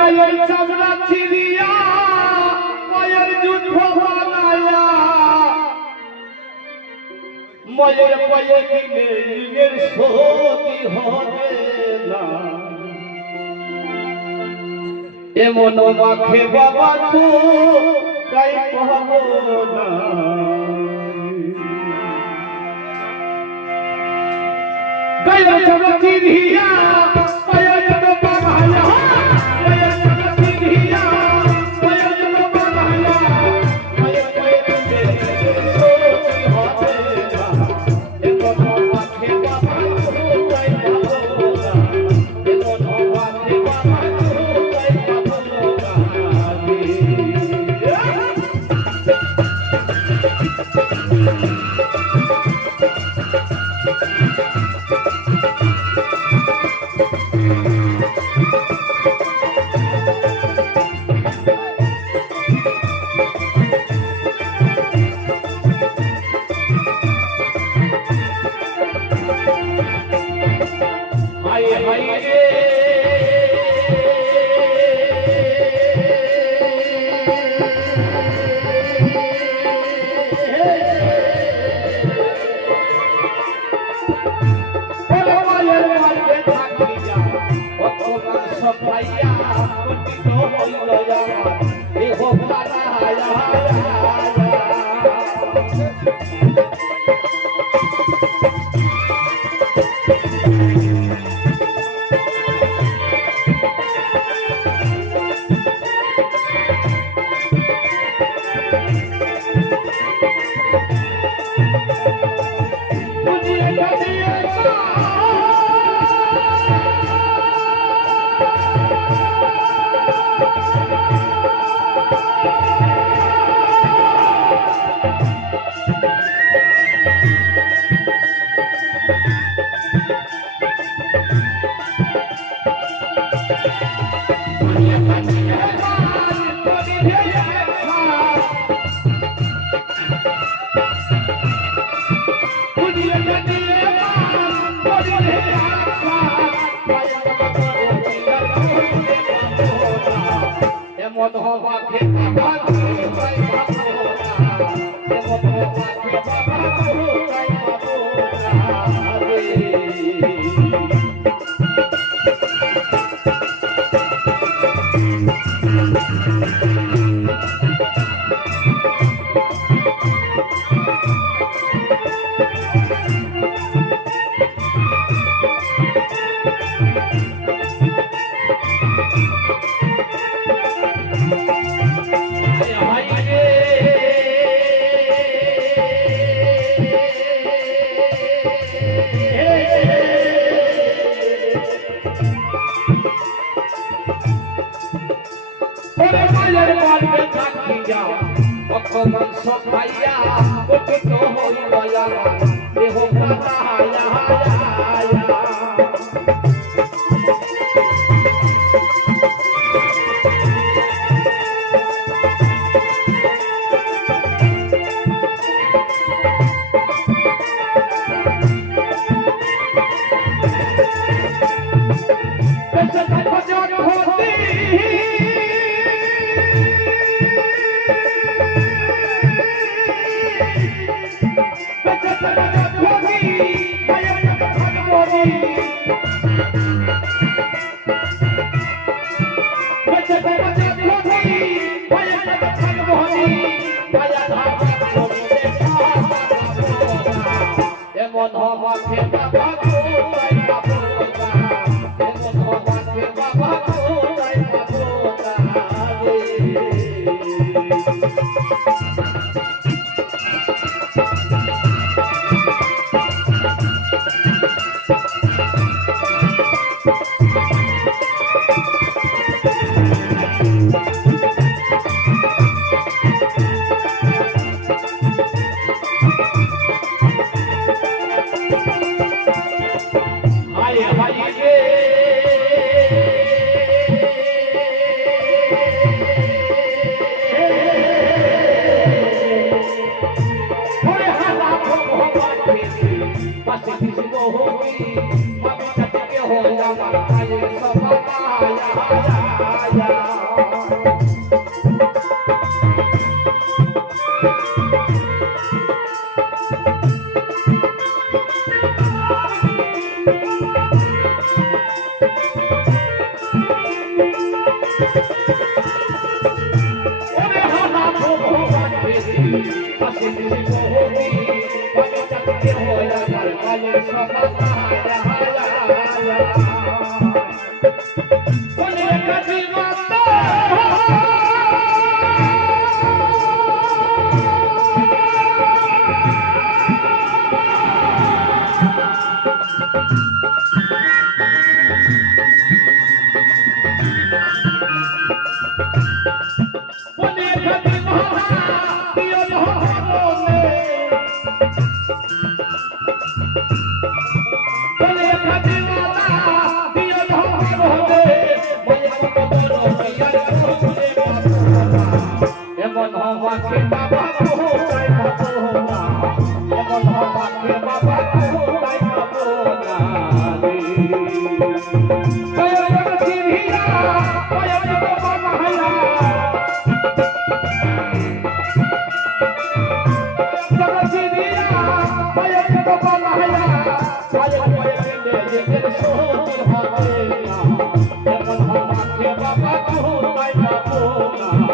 গায়ের চামড়া ছিড়িয়া মায়ের যুদ্ধ বানায়া মায়ের পায়ে দিলে নিজের সতী হবে না এমন মাখে বাবা তো তাই পাবো না গায়ের চামড়া ছিড়িয়া মায়ের যুদ্ধ বানায়া গায়ের চামড়া ছিড়িয়া মায়ের যুদ্ধ বানায়া মায়ের পায়ে দিলে নিজের সতী হবে না এমন মাখে বাবা তো তাই পাবো না এমন মাখে বাবা তো তাই পাবো না হায় হায় রে মায়ের মাঝে থাকি যা কত মাংস পাইয়া পতিত হইল আমার এ হোক হারা হারা এমন হবাকে বাবা তাই পাবো না এমন হবাকে বাবা তাই পাবো না রে মায়ের মাঝে থাকি যা কত মাংস খাইয়া পতিত হইল আমার দেহ হারা হারা এমন হবাকে বাবা তাই পাবো না এমন হবাকে বাবা তাই পাবো না রে হায় হায় রে ওরে হালা ভগবান পাশে কিছু হবি আমি কাছে হই আমার আয়ে সবাই আয়া আমি চাঁদকে হয়ে আমার কালে সমান বলে কাজী মাতা এমন হওয়াকে বাবা কোথায় পাবো না এমন হওয়াকে বাবা কোথায় পাবো না বাবা কোথায় পাবো না